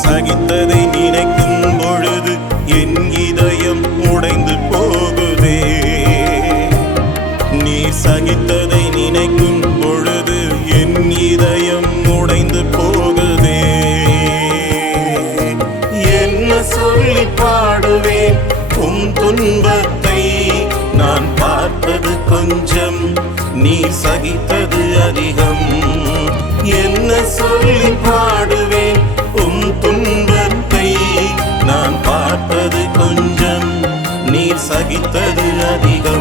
சகித்ததை நினைக்கும் பொழுது என் இதயம் உடைந்து போகுதே. நீ சகித்ததை நினைக்கும் பொழுது என் இதயம் உடைந்து போகுதே. என்ன சொல்லி பாடுவேன் உம் துன்பத்தை, நான் பார்த்தது கொஞ்சம் நீ சகித்தது அதிகம். என்ன சொல்லி பாடுவேன் உம் துன்பத்தை, நான் பார்த்தது கொஞ்சம் நீ சகித்தது அதிகம்.